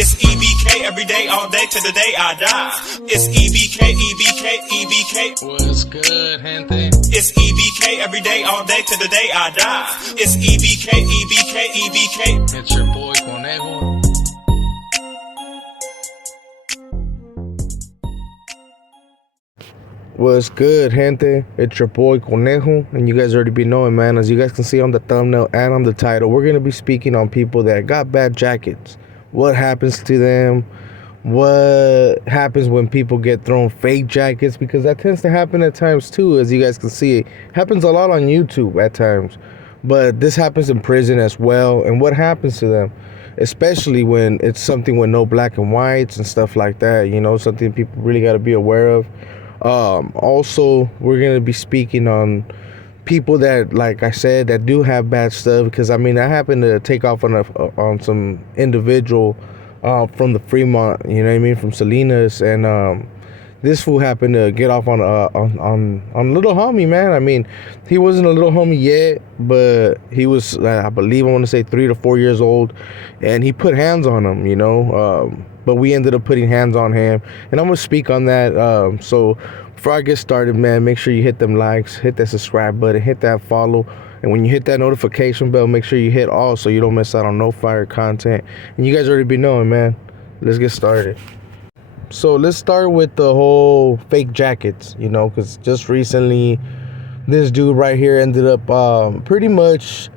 It's E.B.K every day, all day, to the day I die. It's E.B.K, E.B.K, E.B.K. What's good, gente? It's E.B.K every day, all day, to the day I die. It's E.B.K, E.B.K, E.B.K. It's your boy Conejo. What's good, gente? It's your boy Conejo, and you guys already be knowing, man. As you guys can see on the thumbnail and on the title, we're gonna be speaking on people that got bad jackets. What happens to them? What happens when people get thrown fake jackets? Because that tends to happen at times too, as you guys can see. It happens a lot on YouTube at times, but this happens in prison as well. And what happens to them, especially when it's something with no black and whites and stuff like that, you know, something people really got to be aware of. Also, we're gonna be speaking on people that, like I said, that do have bad stuff. Because I mean, I happened to take off on some individual from the Fremont, you know what I mean, from Salinas, and this fool happened to get off on little homie, man. I mean, he wasn't a little homie yet, but he was, I believe, I want to say 3 to 4 years old, and he put hands on him, you know. But we ended up putting hands on him, and I'm gonna speak on that. So before I get started, man, make sure you hit them likes, hit that subscribe button, hit that follow, and when you hit that notification bell, make sure you hit all so you don't miss out on no fire content. And you guys already be knowing, man. Let's get started. So let's start with the whole fake jackets, you know, because just recently this dude right here ended up pretty much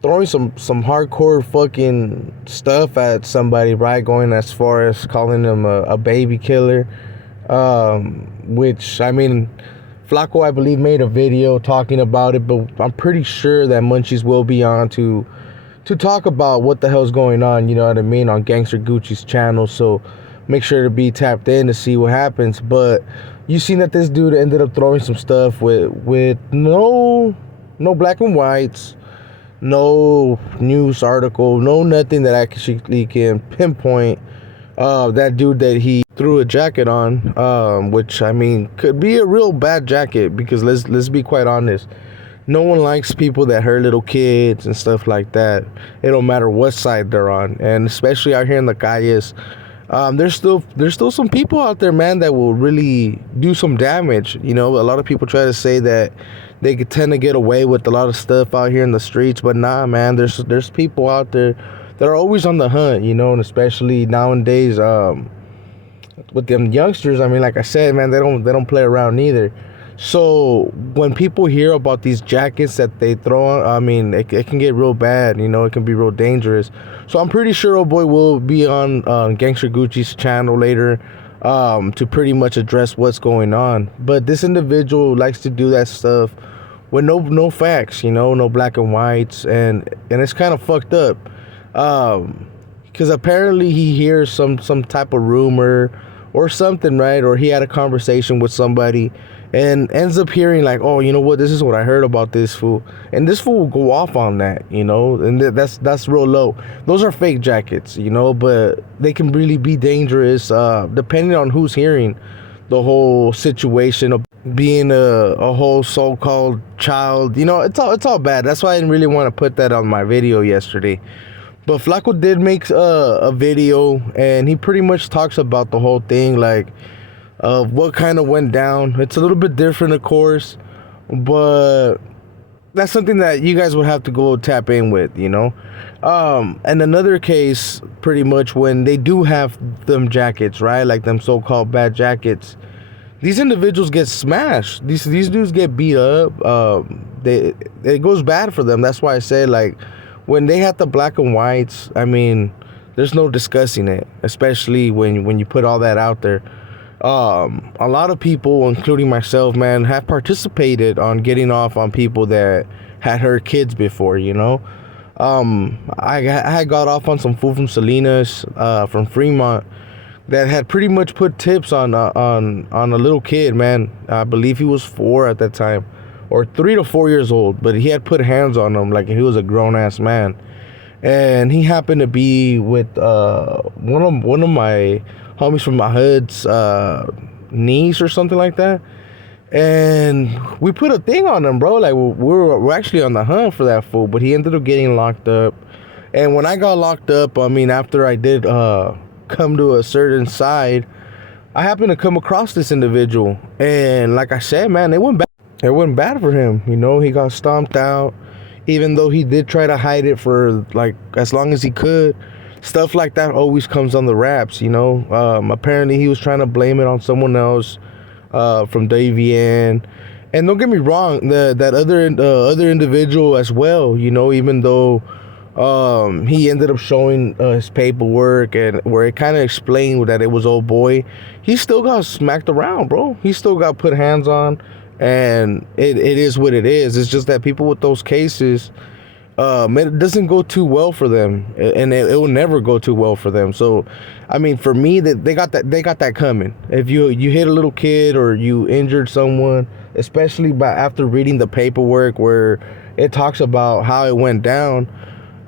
throwing some hardcore fucking stuff at somebody, right? Going as far as calling them a baby killer, which, I mean, Flaco, I believe, made a video talking about it, but I'm pretty sure that Munchies will be on to talk about what the hell's going on, you know what I mean, on Gangster Gucci's channel. So make sure to be tapped in to see what happens. But you seen that this dude ended up throwing some stuff with no black and whites, no news article, no nothing that actually can pinpoint that dude that he threw a jacket on, which, I mean, could be a real bad jacket. Because let's be quite honest, no one likes people that hurt little kids and stuff like that. It don't matter what side they're on, and especially out here in the calles. There's still some people out there, man, that will really do some damage. You know, a lot of people try to say that they could tend to get away with a lot of stuff out here in the streets, but nah, man, there's people out there that are always on the hunt, you know. And especially nowadays, with them youngsters, I mean, like I said, man, they don't play around either. So when people hear about these jackets that they throw on, I mean, it can get real bad, you know. It can be real dangerous. So I'm pretty sure old boy will be on Gangster Gucci's channel later to pretty much address what's going on. But this individual likes to do that stuff with no facts, you know, no black and whites, and it's kind of fucked up. Because apparently he hears some type of rumor or something, right? Or he had a conversation with somebody and ends up hearing like, oh, you know what, this is what I heard about this fool. And this fool will go off on that, you know, and that's real low. Those are fake jackets, you know, but they can really be dangerous depending on who's hearing the whole situation of being a whole so-called child. You know, it's all bad. That's why I didn't really want to put that on my video yesterday. But Flaco did make a video, and he pretty much talks about the whole thing, like what kind of went down. It's a little bit different, of course, but that's something that you guys would have to go tap in with, you know. And another case, pretty much, when they do have them jackets, right, like them so-called bad jackets, these individuals get smashed. These dudes get beat up. It goes bad for them. That's why I say, like, when they have the black and whites, I mean, there's no discussing it, especially when you put all that out there. A lot of people, including myself, man, have participated on getting off on people that had hurt kids before, you know. I had got off on some fool from Salinas, from Fremont, that had pretty much put tips on a little kid, man. I believe he was 4 at that time, or 3 to 4 years old, but he had put hands on him like he was a grown-ass man. And he happened to be with one of my homies from my hood's niece or something like that. And we put a thing on him, bro. Like, we're actually on the hunt for that fool, but he ended up getting locked up. And when I got locked up, I mean, after I did come to a certain side, I happened to come across this individual, and like I said, man, it went bad. It went bad for him. You know, he got stomped out, even though he did try to hide it for like as long as he could. Stuff like that always comes on the raps. You know, apparently he was trying to blame it on someone else from Davian. And don't get me wrong, that other individual as well. You know, even though he ended up showing his paperwork and where it kind of explained that it was old boy, he still got smacked around, bro. He still got put hands on, and it is what it is. It's just that people with those cases, it doesn't go too well for them, and it will never go too well for them. So, I mean, for me, that they got that coming. If you hit a little kid or you injured someone, especially after reading the paperwork where it talks about how it went down,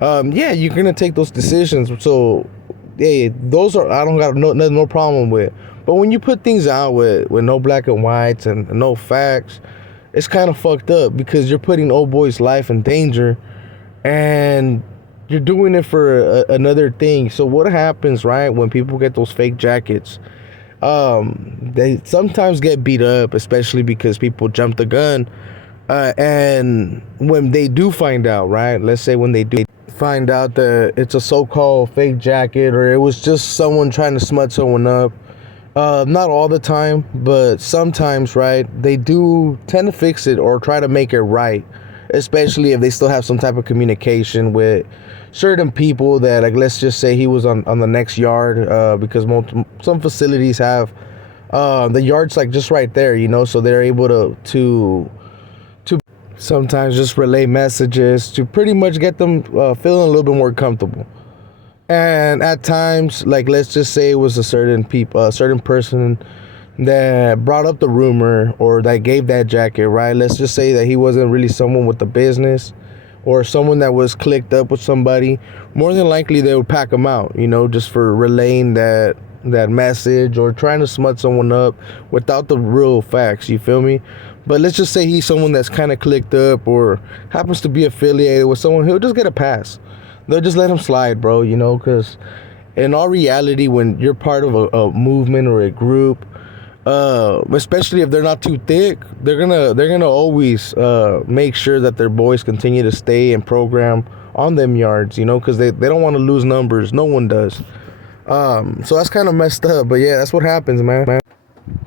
yeah, you're gonna take those decisions. So, yeah, those are I don't got no problem with. But when you put things out with no black and whites and no facts, it's kind of fucked up because you're putting old boy's life in danger, and you're doing it for another thing. So what happens, right, when people get those fake jackets? They sometimes get beat up, especially because people jump the gun. And when they do find out, right, let's say when they do find out that it's a so-called fake jacket or it was just someone trying to smut someone up, not all the time, but sometimes, right, they do tend to fix it or try to make it right, especially if they still have some type of communication with certain people that, like, let's just say he was on the next yard, because some facilities have the yards like just right there, you know, so they're able to sometimes just relay messages to pretty much get them feeling a little bit more comfortable. And at times, like, let's just say it was a certain person that brought up the rumor or that gave that jacket, right? Let's just say that he wasn't really someone with the business or someone that was clicked up with somebody. More than likely, they would pack him out, you know, just for relaying that message or trying to smut someone up without the real facts, you feel me? But let's just say he's someone that's kind of clicked up or happens to be affiliated with someone, he'll just get a pass. They'll just let him slide, bro, you know, because in all reality, when you're part of a movement or a group, especially if they're not too thick, they're gonna always make sure that their boys continue to stay and program on them yards, you know, because they don't want to lose numbers. No one does. So that's kind of messed up, but yeah, that's what happens, man.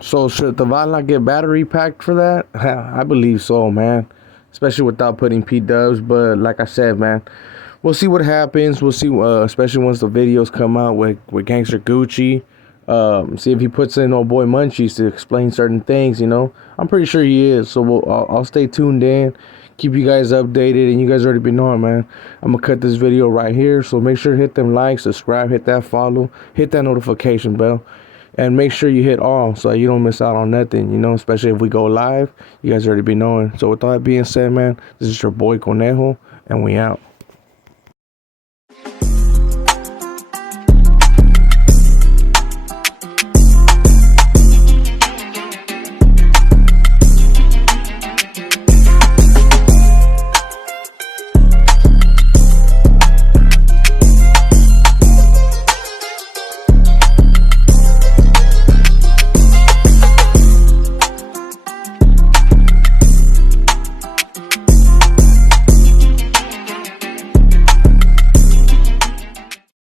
So should the not get battery packed for that? I believe so, man. Especially without putting P-dubs. But like I said, man, we'll see what happens. We'll see, especially once the videos come out with Gangster Gucci. See if he puts in old boy Munchies to explain certain things, you know. I'm pretty sure he is. So I'll stay tuned in. Keep you guys updated, and you guys already been knowing, man. I'm gonna cut this video right here. So make sure to hit them likes, subscribe, hit that follow, hit that notification bell. And make sure you hit all so you don't miss out on nothing, you know, especially if we go live. You guys already be knowing. So with all that being said, man, this is your boy Conejo, and we out.